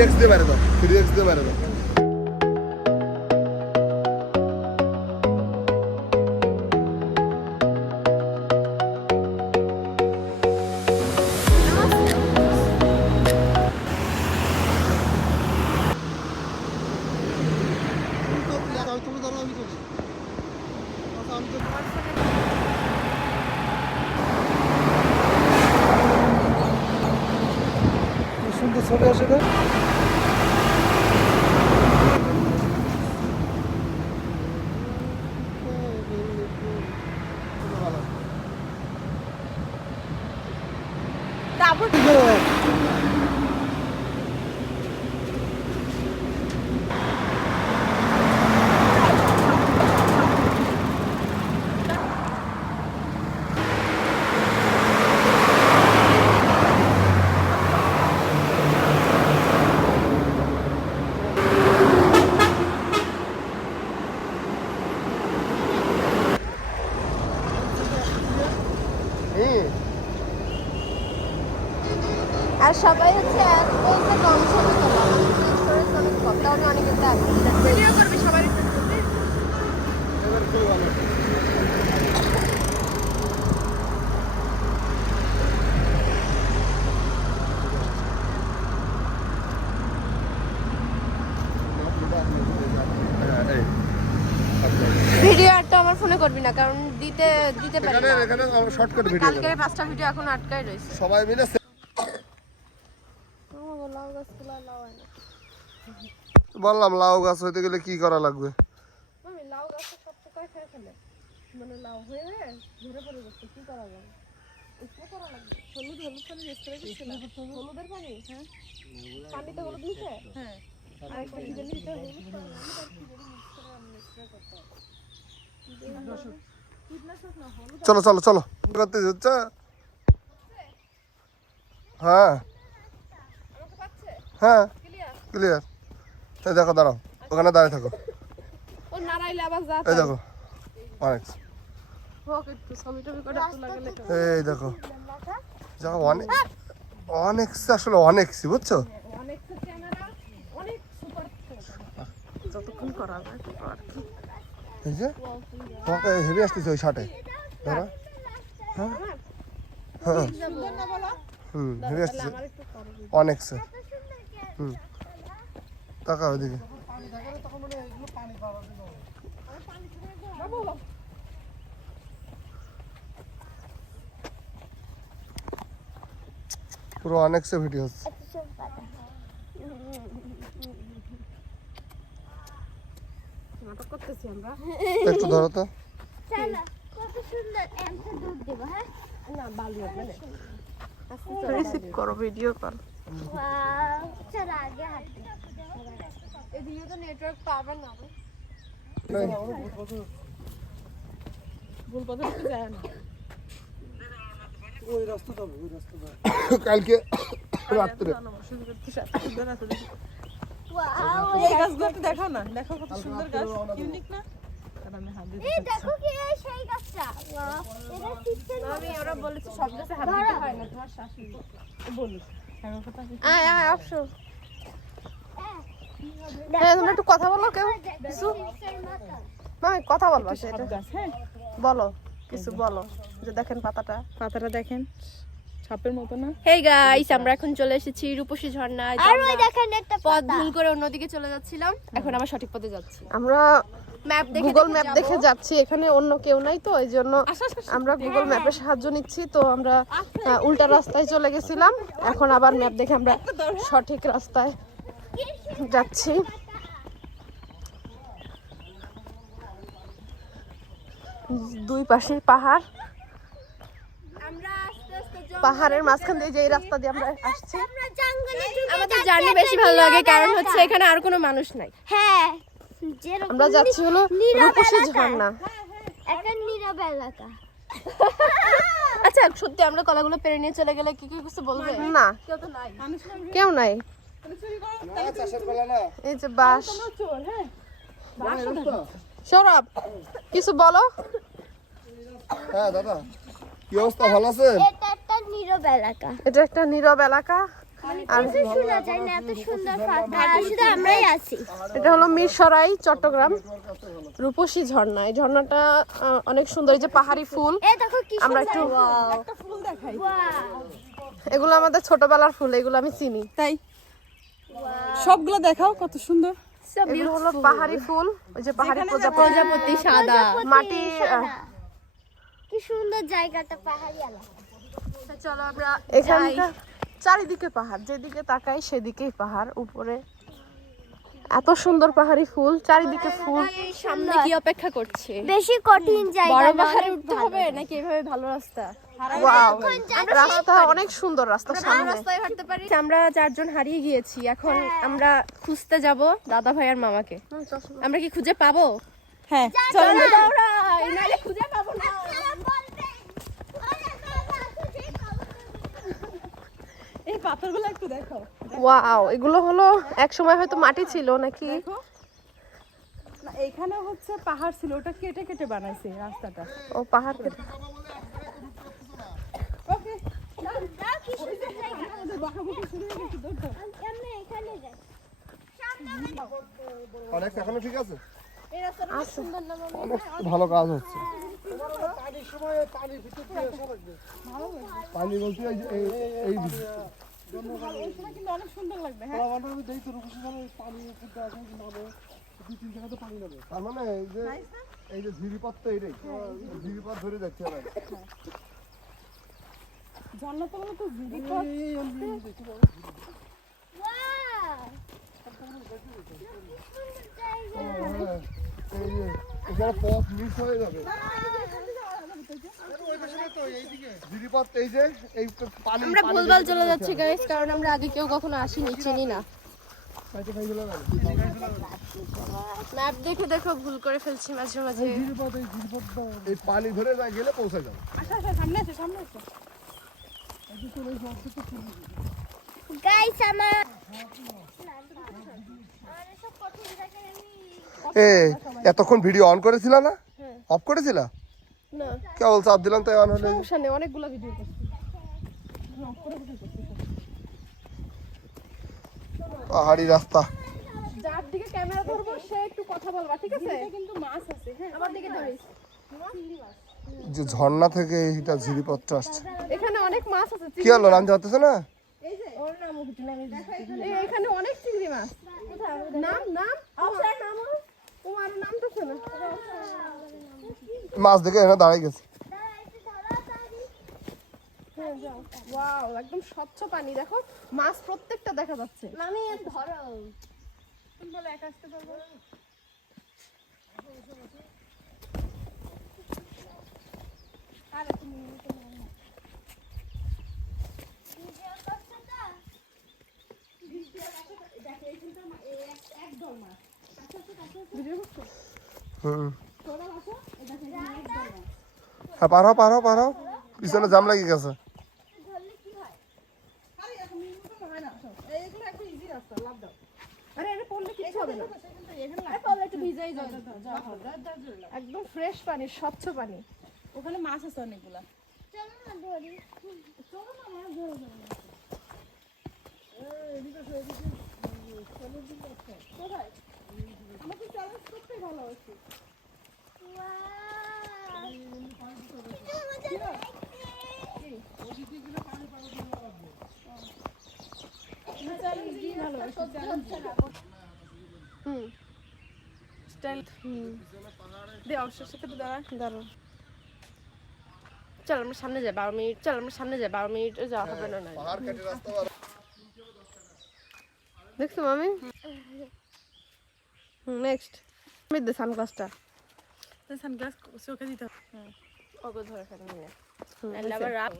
3x দিয়ে বাইরে দাও, 3x দিয়ে বাইরে দাও। সুন্দর ছবি আসে না? আর সবাই হচ্ছে বলতে কম ছবি তোলা অনেক কম, তাও আমি অনেকে ভিডিও করবি সবাই ভিডিও একটা আমার ফোনে করবি না, কারণ দিতে পারি না। এখানে শর্টকাট ভিডিও, কালকের 5টা ভিডিও এখন আটকাই রয়েছে। সবাই মিলে বললাম লাউ গাছ হইতে গেলে কি করা লাগবে? লাউ গাছটা সব পোকা খেয়ে ফেলে, মানে লাউ হয়ে ঝরে পড়ে যাচ্ছে, কি করা যাবে? স্প্রে করা লাগবে। হলুদ পানি স্প্রে করছে না? হলুদের পানি? হ্যাঁ, পানিতে হলুদ মিশে? হ্যাঁ, আরেকটা কি জানি এটা হলুদ পানি, আর কি জানি মিক্স করে আমি স্প্রে করতে হবে। কীটনাশক না, হলুদ। চলো চলো চলো করতে যাচ্ছে। হ্যাঁ আমাকে পাচ্ছে? হ্যাঁ ক্লিয়ার? ক্লিয়ার। এই দেখো, দাঁড়াও, ওখানে দাঁড়িয়ে থাকো। ও নারাইলে আবার যা এই দেখো অনেক, হোক একটু ছবি টবি করে একটু লাগালে তো। এই দেখো দেখো অনেক অনেক আসলে অনেক বুঝছো? অনেক ক্যামেরা, অনেক সুপার যতক্ষণ করা যায় আর কি। এই যে তোমাকে হেভি আসতেছে ওই শার্টে, ধরো। হ্যাঁ হ্যাঁ সুন্দর না বলো? হেভি আসতেছে আমার একটু করো। অনেক স্যার। তাকাও ওইদিকে। পুরো অনেক সে ভিডিও হচ্ছে। নাটক করতেছি আমরা। একটু ধরো তো। চলো কত সুন্দর এমসে দুধ দেব। হ্যাঁ না বালি হবে না, রিসিভ করো, ভিডিও কর। ওয়াও চলো আগে হাঁটি। এদিকে তো নেটওয়ার্ক পাবে না। ভুল পথে তো যায় না। ওই রাস্তাটা কালকে রাত্রে ওয়াও এই গাছগুলো একটু দেখাও না, দেখো কত সুন্দর গাছ, ইউনিক না? আর আমি হাত দিয়ে এই দেখো কি এই সেই গাছটা। ওয়াও এটা সিস্টেম আমি ওরা বলেছে সব গাছে হাত দিতে হয় না, তোমার শাশুড়ি বলিস আমার কথা কি? আয় আয় অপশন। হ্যাঁ তোমরা একটু কথা বলো, কেউ কিছু মামি কথা বলবা, সেটা গাছ, হ্যাঁ বলো, কিছু বলো। যে দেখেন পাতাটা দেখেন সাপের মতো না? হেই গাইস, আমরা এখন চলে এসেছি রূপসী ঝর্ণায়। আর ওই দেখেন একটা পথ পাতা। ভুল করে অন্যদিকে চলে যাচ্ছিলাম, এখন আমরা সঠিক পথে যাচ্ছি। আমরা ম্যাপ দেখে গুগল ম্যাপ দেখে যাচ্ছি, এখানে অন্য কেউ নাই তো এই জন্য আমরা গুগল ম্যাপের সাহায্য নিচ্ছি। তো আমরা উল্টা রাস্তায় চলে গেছিলাম, এখন আবার ম্যাপ দেখে আমরা সঠিক রাস্তায় যাচ্ছি। দুই পাশে পাহাড়, আমরা আস্তে আস্তে পাহাড়ের মাঝখান দিয়ে যে রাস্তা দিয়ে আমরা আসছি। আমরা জঙ্গলে ঢুকে আমাদের যাচ্ছি জার্নি একটা বেশি ভালো লাগে, নীরব কারণ এলাকা। হচ্ছে এখানে আর কোনো মানুষ নাই। হ্যাঁ যেরকম আমরা যাচ্ছি হলো নীরব রূপসী এলাকা। ঝর্ণা। একটা নীরব এলাকা। আচ্ছা সত্যি আমরা কলাগুলো পেরে নিয়ে চলে গেলে কি কিছু বলবে? না কেউ তো নাই। কেউ নাই, চাষের বেলা না এই যে বাস। চোর, হ্যাঁ সৌরভ কিছু বলো। হ্যাঁ দাদা, কি অবস্থা, ভালো আছে? এটা একটা নীরব এলাকা। এটা একটা নীরব এলাকা, আর কিছু শোনা যায় না, এত সুন্দর ফাঁকা, শুধু আমরাই আছি। এটা হলো মিরসরাই চট্টগ্রাম রূপসী ঝর্ণা। এই ঝর্ণাটা অনেক সুন্দর। এই যে পাহাড়ি ফুল, এই দেখো কি আমরা একটু একটা ফুল দেখাই। এগুলো আমাদের ছোটবেলার ফুল, এগুলো আমি চিনি। তাই সবগুলো দেখাও কত সুন্দর। এগুলো হলো পাহাড়ি ফুল, ওই যে পাহাড়ি প্রজাপতি সাদা মাটি। কি সুন্দর জায়গাটা, পাহাড়ি এলাকা। চলো আমরা এখানকার চারিদিকে পাহাড়, যেদিকে তাকাই সেদিকেই পাহাড়। উপরে এত সুন্দর পাহাড়ি ফুল, চারিদিকে ফুল। সামনে কি অপেক্ষা করছে? বেশি কঠিন জায়গা বড় না, পাহাড়ে অনেক উঠতে ভালো। হবে নাকি এভাবে ভালো রাস্তা? ওয়াও, রাস্তা অনেক সুন্দর, রাস্তা ভালো সামনে। রাস্তায় হাঁটতে পারি। আমরা 4 জন হারিয়ে গিয়েছি, এখন আমরা খুঁজতে যাব দাদা ভাই আর মামাকে। আমরা কি খুঁজে পাবো? হ্যাঁ চলো না। দৌড়াই, নাহলে খুঁজে পাবো না। এই পাথরগুলো একটু দেখো। ওয়াও, এগুলো হলো এক সময় হয়তো মাটি ছিল নাকি। দেখো না, এখানে হচ্ছে পাহাড় ছিল, ওটা কেটে কেটে বানাইছে রাস্তাটা। ও পাহাড় কেটে। ওকে দাও, কি সুন্দর জায়গা। আমাদের বকাবকি শুরু হয়ে গেছে, দৌড় দাও। আমরা এখানে যাই। অনেক এখনো ঠিক আছে, এই রাস্তাটা অনেক সুন্দর না মামা? অনেক ভালো কাজ হচ্ছে। পানি বলতে এই যে এই ওই সময় কিন্তু অনেক সুন্দর লাগবে। হ্যাঁ তার মানে এই যে ঝিরিপথ তো এইটাই, ঝিরিপথ ধরে যাচ্ছে এবার। ঝর্ণা তো বলে তো জিরিপথ। ওয়াও, কি সুন্দর জায়গা। এই যে এখানে পথ মিস হয়ে যাবে। ঝিরিপথ এই যে এই পানি আমরা ভুলভাল চলে যাচ্ছি গাইস, কারণ আমরা আগে কেউ কখনো আসিনি, চিনি না। ম্যাপ দেখে দেখো ভুল করে ফেলছি মাঝে মাঝে। এই পানি ধরে যায় গেলে পৌঁছে যাবে। আচ্ছা আচ্ছা সামনে আছে, সামনে আছে। গাইস আমার সব কঠিন জায়গায় আমি এতক্ষণ ভিডিও অন করেছিল না, অফ করেছিল না কেবল চাপ দিলাম তাই অন হলো। সমস্যা নেই, অনেকগুলো ভিডিও করছি। পাহাড়ি রাস্তা, যার দিকে ক্যামেরা ধরবো সে একটু কথা বলবা, ঠিক আছে? কিন্তু মাছ আছে। হ্যাঁ আমার দিকে ধরিস। যে ঝর্ণা থেকে এইটা ঝিরিপথটা আসছে। এখানে অনেক মাছ আছে। কি হলো, নাম জানতেছে না? ওর নাম এখানে অনেক চিংড়ি মাছ। নাম নাম তোমার নাম তো শোনো। মাছ দেখে এখানে দাঁড়াই গেছে। ওয়াও, একদম স্বচ্ছ পানি, দেখো মাছ প্রত্যেকটা দেখা যাচ্ছে। মামি ধরো। তুমি বলে একা আসতে পারবো? হুম, হ্যাঁ পারো পারো পারো, পিছনে জাম লাগি গেছে। আরে এখন নির্মূল হয় না সব। এইগুলো একটু ইজি রাস্তা, লাভ দাও। আরে এটা পড়লে কিছু হবে না। এখানে আরে পড়লে একটু ভিজাই যায়। একদম ফ্রেশ পানি, স্বচ্ছ পানি। ওখানে মাছ আছে অনেকগুলা। চলো না ধরি। আমাকে চ্যালেঞ্জ করতে ভালো হচ্ছে। হুম স্টাইল দে অবশ্যই সাথে দাঁড়া দাঁড়া। চল আমরা সামনে যাই, 12 মিনিট। চল আমরা সামনে যাই, 12 মিনিট যাওয়া হবে না। না পাহাড় কেটে রাস্তা দেখছো মামি? নেক্সট আমি দে সানগ্লাসটা সানগ্লাস চোখে দিতে হবে। ওগো ধরে ফেলে নিয়ে এলা আবার রাত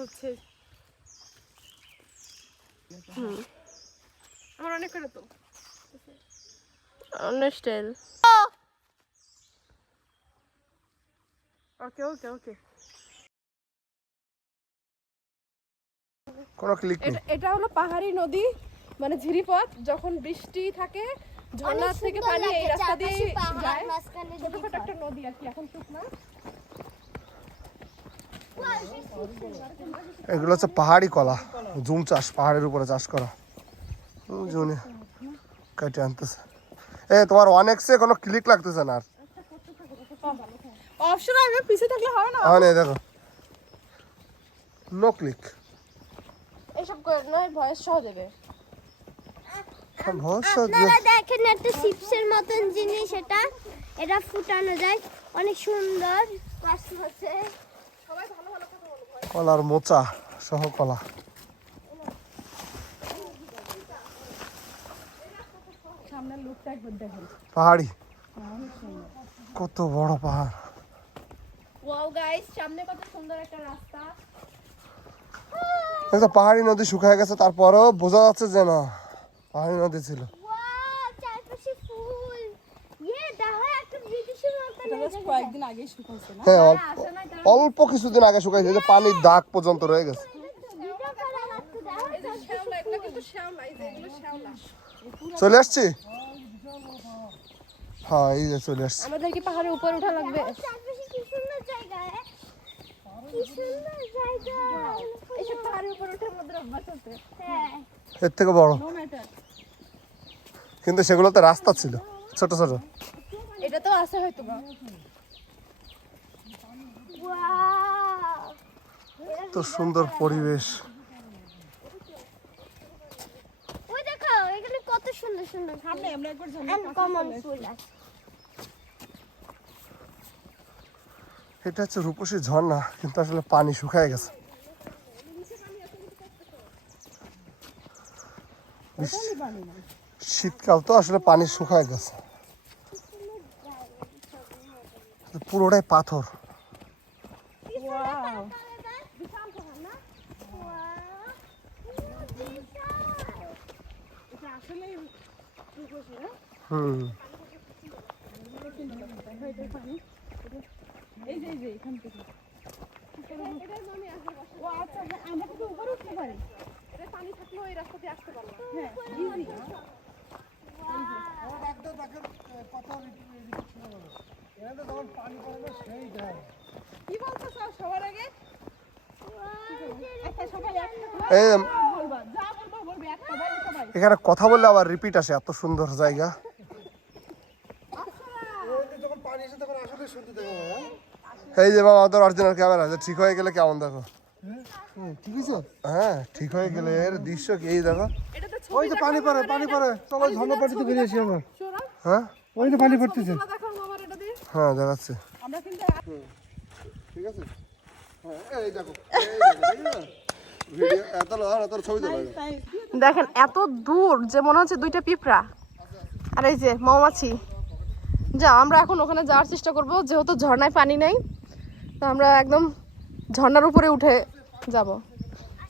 হচ্ছে। আমার অনেক করে তো অন্য স্টাইল। ওকে ওকে ওকে। কোনো ক্লিক নেই। এটা হলো পাহাড়ি নদী, মানে ঝিরিপথ। যখন বৃষ্টি থাকে ঝর্ণা থেকে পানি এই রাস্তা দিয়ে যায়। ছোটখাটো একটা নদী আর কি, এখন শুকনা। এগুলো হচ্ছে পাহাড়ি কলা, জুম চাষ, পাহাড়ের উপরে চাষ করা। জুনে কেটে আনতেছে। তোমার অনেকসে কোনো ক্লিক লাগতেছে না আর। অপশন আগে পিছে থাকলে হয় না। হ্যাঁ, দেখো নো ক্লিক। এসব করে নয়, ভয়েস সহ দেবে। আপনারা দেখেন একটা চিপসের মতন জিনিস, এটা ফুটানো যায়, অনেক সুন্দর হচ্ছে। কলার মোচা সহ কলা। সামনের লুকটা একবার দেখেন। পাহাড়ি, কত বড় পাহাড়। ওয়াও গাইস, সামনে কত সুন্দর একটা রাস্তা। একটা পাহাড়ি নদী শুকিয়ে গেছে, তারপরেও বোঝা যাচ্ছে যে না পাহাড়ি নদী ছিল। ওয়াও, চারপাশে ফুল। দেখো একটা বিদেশি মতন। এটা জাস্ট কয়েকদিন আগেই শুকাইছে না? হ্যাঁ, অল্প কিছুদিন আগে শুকাইছে, যে পানির দাগ পর্যন্ত রয়ে গেছে। ভিডিও করা লাগছে, দেখো। এই যে শ্যাওলা, এগুলো কিন্তু শ্যাওলা, এই যে এগুলো শ্যাওলা। চলে আসছি। হ্যাঁ, এই যে চলে আসছি। আমাদের কি পাহাড়ের উপর ওঠা লাগবে? চারপাশে কি সুন্দর জায়গা, কি সুন্দর জায়গা। এসব পাহাড়ের উপর ওঠার মধ্যে অভ্যাস আছে। হ্যাঁ, এর থেকে বড়, নো ম্যাটার। কিন্তু সেগুলোতে রাস্তা ছিল ছোট ছোট। এটা তো আছে হয়তো বা। ওয়াও, তো সুন্দর পরিবেশ। ওই দেখো এখানে কত সুন্দর সুন্দর সামনে আমরা একবার যাবো। কমন ফুল আছে। এটা হচ্ছে রূপসী ঝর্ণা, কিন্তু আসলে পানি শুকায় গেছে। শীতকাল তো আসলে পানি শুকায় গেছে, পুরোটাই পাথর। ওয়াও, বিশাল পাহাড় না? ওয়াও, বিশাল। এটা আসলে রূপসী না? হুম, এই যে এখান থেকে। ও আচ্ছা, আমরা তো উপরে উঠতে পারি। এটা পানি থাকলেও এই রাস্তা দিয়ে আসতে পারলাম। হ্যাঁ, ইজি। কি বলছো স্যার সবার আগে? একটা সবাই একটা এই বলবা, যা বলবো বলবে, একটা বলো সবাই। এখানে কথা বললে আবার রিপিট আসে, এত সুন্দর জায়গা। এই যে বাবা, আমাদের অরিজিনাল ক্যামেরা আছে, ঠিক হয়ে গেলে কেমন দেখো। ঠিক আছে, হ্যাঁ ঠিক হয়ে গেলে এর দৃশ্য কি, এই দেখো। ওই তো পানি পড়ে, পানি পড়ে, চলো ঝর্ণা পানিতে বেরিয়েছি আমরা। হ্যাঁ, ওই তো পানি পড়তেছে। দেখার মামার এটা দিয়ে। হ্যাঁ, দেখাচ্ছে। আমরা কিন্তু ঠিক আছে, হ্যাঁ এই দেখো, ভিডিও এত ছবি তোলা। দেখেন এত দূর যে মনে হচ্ছে দুইটা পিঁপড়া। আর এই যে মৌমাছি। যা, আমরা এখন ওখানে যাওয়ার চেষ্টা করব, যেহেতু ঝর্ণায় পানি নেই, তো আমরা একদম ঝর্ণার উপরে উঠে যাব।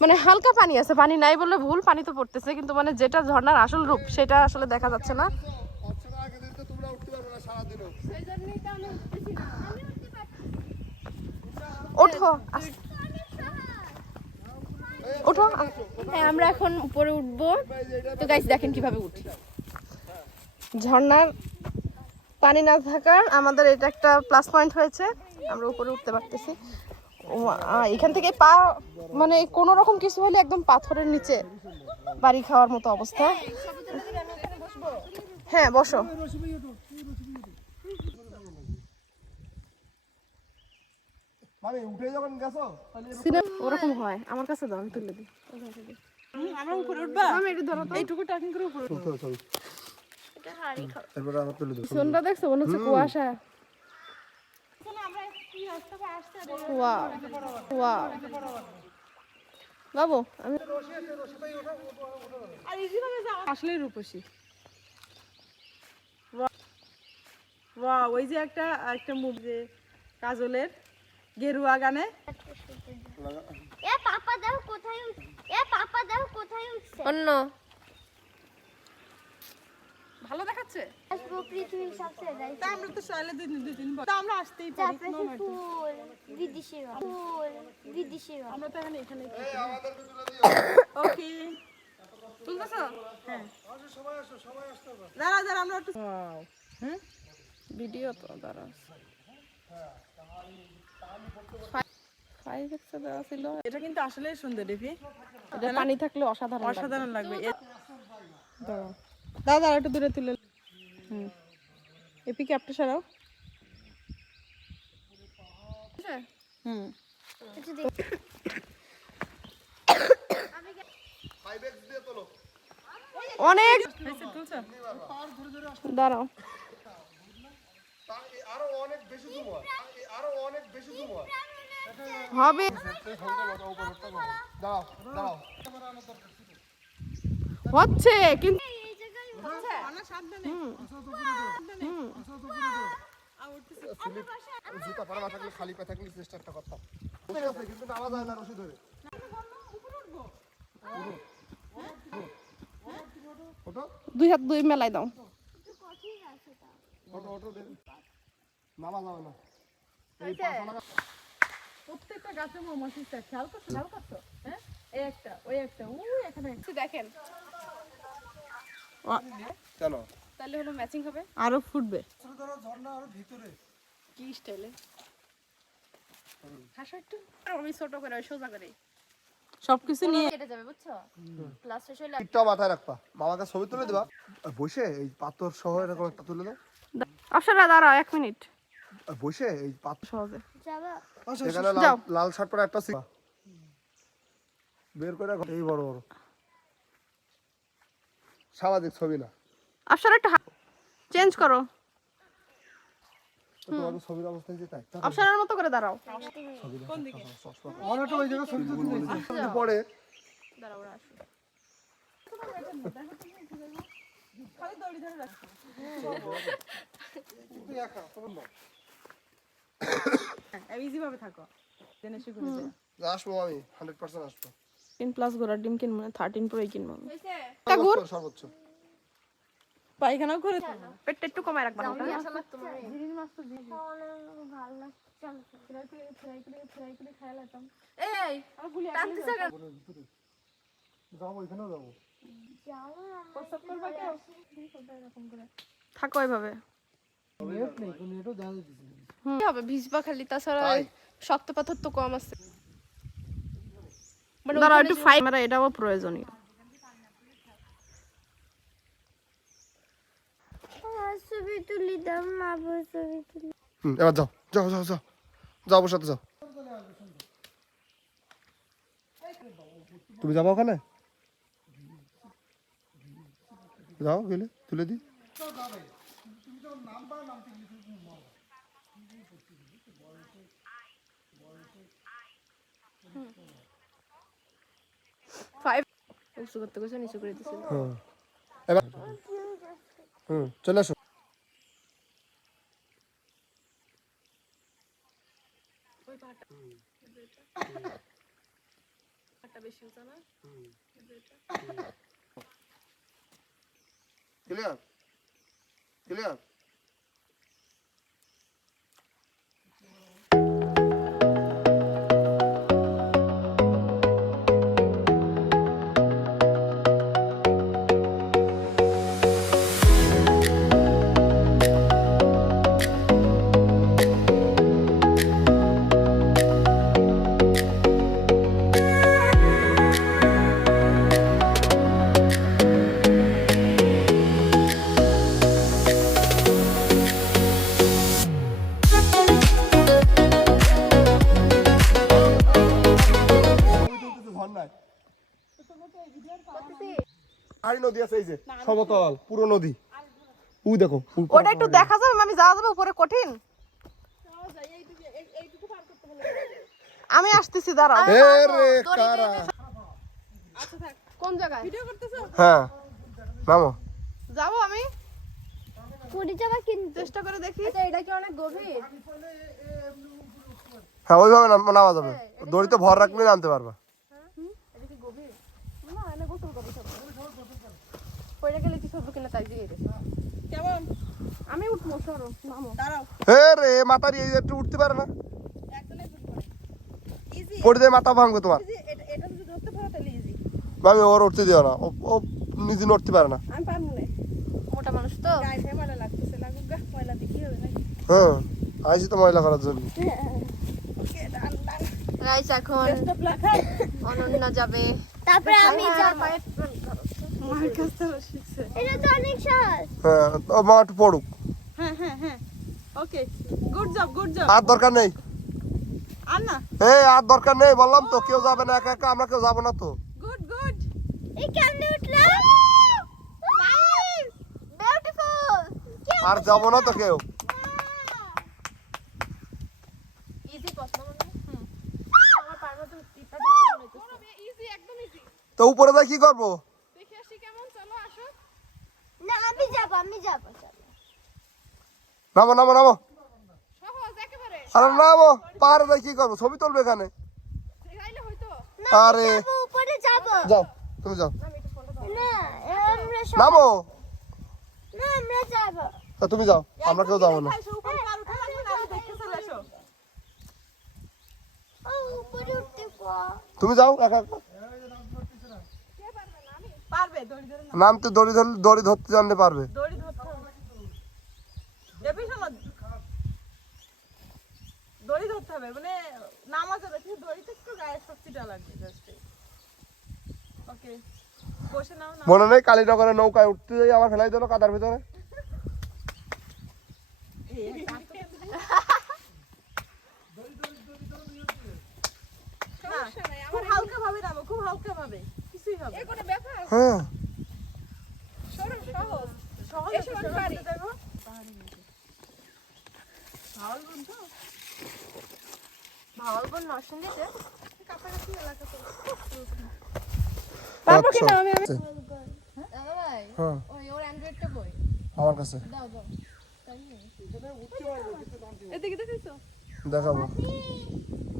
মানে হালকা পানি আছে, পানি নাই বললে ভুল, পানি তো পড়তেছে, কিন্তু মানে যেটা ঝর্ণার আসল রূপ সেটা আসলে দেখা যাচ্ছে না। ওঠো, ওঠো। হ্যাঁ, আমরা এখন উপরে উঠবো। তো গাইস দেখেন কিভাবে উঠি। ঝর্ণার পানি না থাকার আমাদের এটা একটা প্লাস পয়েন্ট হয়েছে, আমরা উপরে উঠতে পারতেছি। এখান থেকে পা মানে কোনো রকম কিছু হলে একদম পাথরের নিচে বাড়ি খাওয়ার মতো অবস্থা। হ্যাঁ, বসো। ওরকম হয়, আমার কাছে দাও, আমি তুলে দিই। আমরা উপরে উঠবা? আমি এটা ধরো তো। এইটুকু টাকিং করে উপরে উঠবো। সুন্দর দেখছো, মনে হচ্ছে কুয়াশা। Wow, wow. বাবু, আমি আসলে রূপসী। ওয়াও, ওই যে একটা মুভি, যে কাজলের গেরুয়া গানে। পাপা দেখো কোথায় উঠছে। অন্য ভালো দেখাচ্ছে। আসবো পৃথিবীর সবচেয়ে রাইট। তা আমরা তো চাইলে দুই তিনবার তা আমরা আসতেই পারি। চারপাশে ফুল, বিদেশি রং। আমরা তো এখানে ওকে তুলতেছো? হ্যাঁ, দাঁড়া আমরা একটু। ওয়াও, হ্যাঁ ভিডিও তো দাঁড়া। 5x দেওয়া ছিল। এটা কিন্তু আসলে সুন্দর রিফি, এটা পানি থাকলে অসাধারণ লাগবে। অসাধারণ লাগবে। দাদা একটু দূরে তুলে, এপি ক্যাপটা সরাও। অনেক তুলছো? দাঁড়াও, আরো অনেক বেশি জুম হয়, আরো অনেক বেশি জুম হয়। হবে দাঁড়াও দাঁড়াও, হচ্ছে কিন্তু এই জায়গায় জুতা পরা না থাকলে খালি পা থাকলে চেষ্টা করতাম। বসে আছে কিন্তু নামা যায় না রশি ধরে। ওটো 2 হাত 2 মেলাই দাও। ওটো ওটো দে, নামা যাবে না। প্রত্যেকটা গাছে মৌমাছি খেয়াল করছো? হ্যাঁ, এই একটা, ওই একটা, ওই এখানে দেখেন কেন তাহলে হলো ম্যাচিং হবে। আরো ফুটবে। কি স্টাইলে হাসো একটু, আমি ছোট করে সোজা করে সবকিছু নিয়ে কেটে যাবে, বুঝছো? ক্লাস শেষ হলে পিঠটা মাথায় রাখবা, মামাকে ছবি তুলে দিবা। আর বসে এই পাথর সহ এরকম একটা তুলে দাও। অপশনটা দাঁড়াও 1 মিনিট আর বসে এই পাথর সহজে। যাবা এখানে লাল শার্ট পরে একটা বের করে রাখো, এই বড় বড় সামাজিক ছবি না। অপশন একটু চেঞ্জ করো, তোমাদের ছবির অবস্থা যে তাই অপশনের মতো করে দাঁড়াও। অনেকটা ওই জায়গায় ছবি তুলতে পড়ে। দাঁড়াও ওরা আসো। খালি দড়ি ধরে রাখো। ইজি ভাবে থাকো, জেনে শিখে নিবে। আসবো আমি 100% আসবো। 10+ গোড়ার ডিম কিনবো না, 13 প্রোই কিনবো। সর্বোচ্চ পায়খানাও করে পেটটা একটু কমায় রাখবা না। ভালো লাগছে এই টানতেছ কেন? যাবো, এখানেও যাবো। থাকো এইভাবে। কি হবে ভিজবা খালি, তাছাড়া শক্ত পাথর তো কম আছে। দাঁড়াও একটু ফাইবার, এটাও প্রয়োজনীয়। ছবি তুলি দাও মা, ছবি তুলি। এবার যাও যাও যাও যাও যাও, ওর সাথে যাও। তুমি যাবো ওখানে, যাও গেলে তুলে দি। উঁচু করতে গেছে, নিচু করে দিছিল। এবার চলে আসো। Clear clear. আরে নদী আছে এই যে সমতল পুরো নদী, ওই দেখো। ওটা একটু দেখা যাবে, আমি যাওয়া যাবে উপরে কঠিন। আমি আসতেছি, দাঁড়াও। এ রে কারা, কোন জায়গায় হ্যাঁ নামো। যাবো আমি, পুরি যাবা কিন্তু চেষ্টা করে দেখি। এটা কি অনেক গভীর? হ্যাঁ ওইভাবে নামা যাবে, দড়িতে ভর রাখলে নামতে পারবা। পড়ে গেলে কি করবো কিনা তাই দিয়ে কেমন? আমি উঠবো, সরো নামো। দাঁড়াও, হে রে মাথারি এই একটু উঠতে পারে না, একদম ইজি। পড়ে দিয়ে মাথা ভাঙবে তোমার। এটা যদি ধরতে পারো তাহলে ইজি। মামি ওর উঠতে দিও না, ও নিজে নড়তে পারে না। আমি পারবো না, মোটা মানুষ তো। গায়ে গায়ে ময়লা লাগতেছে, লাগুক গা, ময়লা দেখি হবে নাকি। হ্যাঁ আইসি তো ময়লা করার জন্য। গাইস এখন অনন্যা যাবে। তারপরে আমি যাব। মার কাছ থেকে শিখছে। এটা তো অনেক সহজ। হ্যাঁ ও মা একটু পড়ুক, হ্যাঁ হ্যাঁ হ্যাঁ okay good job good job. আর দরকার নেই। আর না এই আর দরকার নেই বললাম তো, কেউ যাবে না একা একা, আমরা কেউ যাবো না তো। Good good. এই কেমনে উঠলাম? বিউটিফুল। আর যাবো না তো কেউ। ইজি প্রশ্ন মানে আমার পারবো তো টিপা ইজি, একদম ইজি। তো উপরে যাই কি করবো? দেখে আসি কেমন, চলো আসো। না আমি যাব চলো। নামো নামো নামো। সহজ একেবারে। আরে নামো, পাহাড়ে যাই কি করবো? ছবি তুলবে এখানে। দেখাইলে হয়তো। না আরে যাব, উপরে যাব। যাও, তুমি যাও, না আমরা নামো। না আমরা যাব। তা তুমি যাও, আমরা কেউ যাবো না। উপরে কার উঠা লাগবে না, আমি দেখতে চলে আসো। ও উপরে উঠতে পার। তুমি যাও একা একা। পারবে দড়ি ধরে না। নামতে দড়ি ধরতে জানলে পারবে। দড়ি ধরতে হবে। এবি শোনো দড়ি ধরতে হবে মানে নামা যাবে কিন্তু দড়িতে একটু গায়ে শক্তিটা লাগবে জাস্ট। ওকে বসে নাও না। মনে নেই কালীনগরে নৌকায় উঠতে যাই আমার ফেলাই দিল কাদার ভিতরে। সমস্যা নাই, খুব হালকা ভাবে নামো, খুব হালকা ভাবে, কিছুই হবে এ কোনো ব্যাপার? হ্যাঁ সরল, সহজ। সহজ এসো, আছে, আমি পারি। দেখো ভালো বন্ধু ভাওয়াল বোন নরসিংদীতে কাছাকাছি এলাকা তো। পারবো কি না আমি? দাদা ভাই, হ্যাঁ ওর অ্যান্ড্রয়েডটা কই? আমার কাছে দাও দাও। এদিকে দেখাইছো? দেখাবো।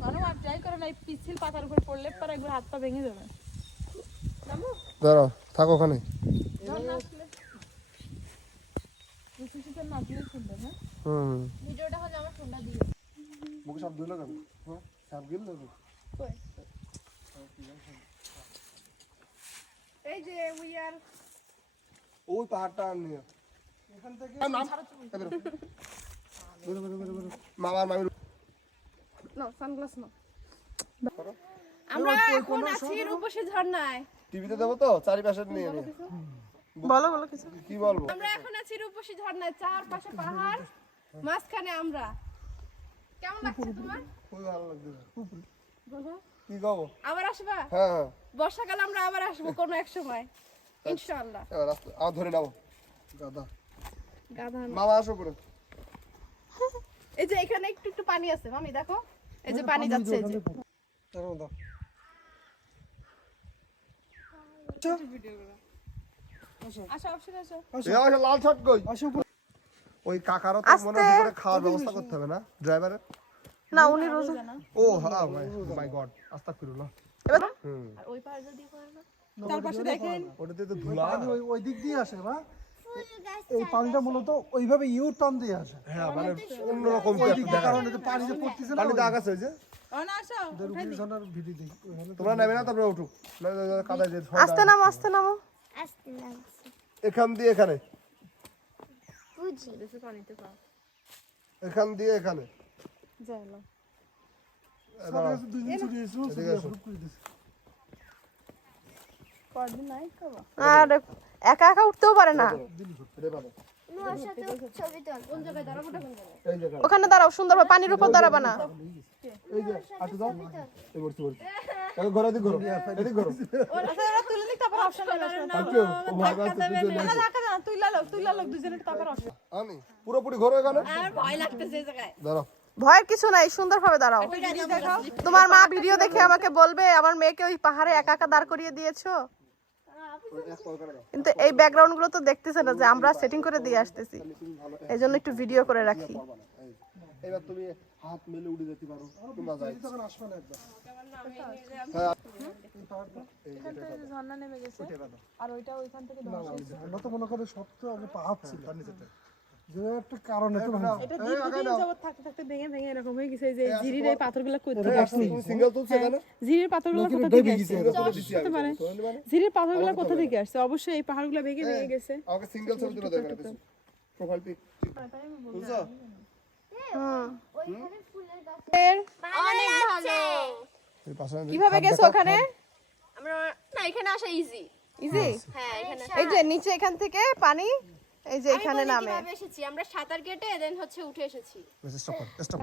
মানুষ আর ট্রাই করে না, এই পিছিল পাতার উপর পড়লে পরে একবার হাত পা ভেঙে যাবে। দাঁড়াও, থাকো ওখানে। হুম ভিডিওটা হলে আমার ঠান্ডা দিয়ে। মুখে সব ধুলো কেন? হ্যাঁ সব গিল দেবো। এই যে উই আর ওই পাহাড়টা নিয়ে এখান থেকে নাম বেরো বেরো বেরো বেরো বেরো। মামার মামির নাও সানগ্লাস নাও। আমরা এখন আছি রূপসী ঝর্ণায়। টিভিতে দেবো তো চারিপাশে নিয়ে নিয়ে। বলো বলো কিছু। কি বলবো? আমরা এখন আছি রূপসী ঝর্ণায়, চারপাশে পাহাড়, মাঝখানে আমরা। কেমন লাগছে তোমার? খুবই ভালো লাগছে। কি গাবো? আবার আসবা? হ্যাঁ হ্যাঁ বর্ষাকালে আমরা আবার আসবো কোনো এক সময় ইনশাআল্লাহ। এবার রাস্তা আমার ধরে নাও গাদা। গাধা না। মামা আসো করে। এই যে এখানে একটু একটু পানি আছে মামি, দেখো এই যে পানি যাচ্ছে এই যে। দাও দাও। আসো অবশ্যই আসো। এই আসো লাল শার্ট কই? ওই কাকারও তো মনে হয় করে খাওয়ার ব্যবস্থা করতে হবে না ড্রাইভারের? না উনি রোজা ও হ্যাঁ মাই গড আস্তাগফিরুল্লাহ। হুম আর ওই পাহাড় যদি করে না তার পাশে দেখেন ওটাতে তো ধুলা। ওই দিক দিয়ে আসে না, এই পানিটা মূলত ওইভাবে ইউ টার্ন দিয়ে আসে। হ্যাঁ মানে অন্যরকম কারণ এই যে পানি যে পড়তেছে না, পানিতে আগাছে হয়েছে। অন আসো ওইখানের ভিডিও দেখি ওইখানে তোমরা নেবে না তারপরে উঠুক না কাদায় যে আস্তে নামো আস্তে নামো। আসতে লাগছে। এখান দিয়ে এখানে, বুঝি। এখান দিয়ে এখানে। যাইলাম দাঁড়াও, দুইজন ছুটি এসেছিল, এদিকে আসো। শুরু করে দিয়েছে। কদিন নাই খাবো আর একা একা উঠতেও পারে না। এটা পাবে। নোয়ার সাথে ছবি তোল। কোন জায়গায় দাঁড়াবো? এই জায়গা ওখানে দাঁড়াও সুন্দরভাবে, পানির উপর দাঁড়াবা না। এই যে আটু দাও এই বর্তি বর্তি এই ঘোরা দি ঘোরো এদিক ঘোরো আচ্ছা এরা তুলে নিক তারপর অপশন হবে আচ্ছা ও ভাই আছে দুজন না রাখা না তুইলা লোক দুজনের তারপর অপশন আনি পুরোপুরি ঘোরো এখানে আর ভয় লাগতেছে এই জায়গায়। দাঁড়াও ভয়ের কিছু নাই, সুন্দরভাবে দাঁড়াও। দেখাও তোমার মা ভিডিও দেখে আমাকে বলবে আমার মেয়েকে ওই পাহাড়ে একা একা দাঁড় করিয়ে দিয়েছো। কিন্তু এই ব্যাকগ্রাউন্ড গুলো তো দেখতেছে না যে আমরা সেটিং করে দিয়ে আসতেছি, এই জন্য একটু ভিডিও করে রাখি। এবার তুমি হাত মেলে উড়ে যেতে পারো তোমরা যাই তখন আসবে না একবার। ঝর্ণা নেমে গেছে আর ওইটা ওইখান থেকে আমরা তো মনে করে সব তো আগে পাহাড় ছিল, যে একটা কারণে তো ভাঙছে। এটা দীর্ঘদিন যাবত থাকতে থাকতে ভেঙে ভেঙে এরকম হয়ে গেছে। এই যে জিরির এই পাথরগুলো কই থেকে আসছে? তুমি সিঙ্গেল তুলছো এখানে জিরির পাথরগুলো কোথা থেকে আসছে? হতে পারে জিরির পাথরগুলো কোথা থেকে আসছে? অবশ্যই এই পাহাড়গুলো ভেঙে ভেঙে গেছে। আমাকে সিঙ্গেল ছবি তুলে দেবে না প্রোফাইল পিক বুঝছো ওইখানে ফুলের গাছ। অনেক ভালো। এই পাশে আমি কিভাবে খাদ গেছো দেখাও, ওখানে? আমরা না এখানে আসা ইজি। ইজি? হ্যাঁ এখানে এই যে নিচে এখান থেকে পানি এই যে এখানে নামে। কিভাবে এসেছি আমরা সাঁতার কেটে দেন হচ্ছে উঠে এসেছি। স্টপ কর স্টপ।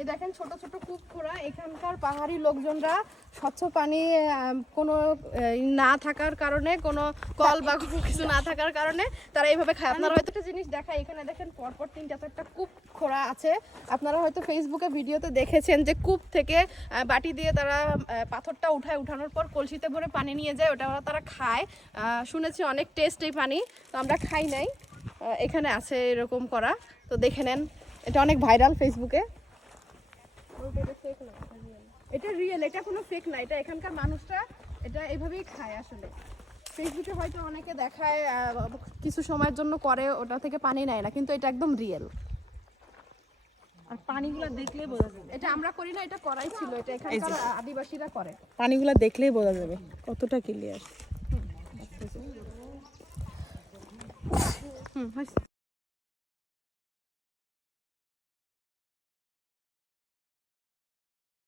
এই দেখেন ছোট ছোট কূপ খোঁড়া, এখানকার পাহাড়ি লোকজনরা স্বচ্ছ পানি কোনো না থাকার কারণে, কোনো কল বা কোনো কিছু না থাকার কারণে তারা এইভাবে খায়। আপনারা হয়তো একটা জিনিস দেখায়, এখানে দেখেন পরপর 3-4টা কূপ খোঁড়া আছে। আপনারা হয়তো ফেসবুকে ভিডিওতে দেখেছেন যে কূপ থেকে বাটি দিয়ে তারা পাথরটা উঠানোর পর কলসিতে ভরে পানি নিয়ে যায়, ওটা তারা খায়। শুনেছি অনেক টেস্ট এই পানি, তো আমরা খাই নাই। এখানে আছে এরকম করা, তো দেখে নেন। এটা অনেক ভাইরাল ফেসবুকে। এটা রিয়েল, এটা কোনো ফেক না। এটা এখানকার মানুষরা এটা এইভাবেই খায় আসলে। ফেসবুকে হয়তো অনেকে দেখায় কিছু সময়ের জন্য করে, ওটা থেকে পানি নেয় না, কিন্তু এটা একদম রিয়েল। আর পানিগুলো দেখলেই বোঝা যাবে। এটা আমরা করি না, এটা করাই ছিল, এটা এখানকার আদিবাসীরা করে। পানিগুলো দেখলেই বোঝা যাবে কতটা ক্লিয়ার।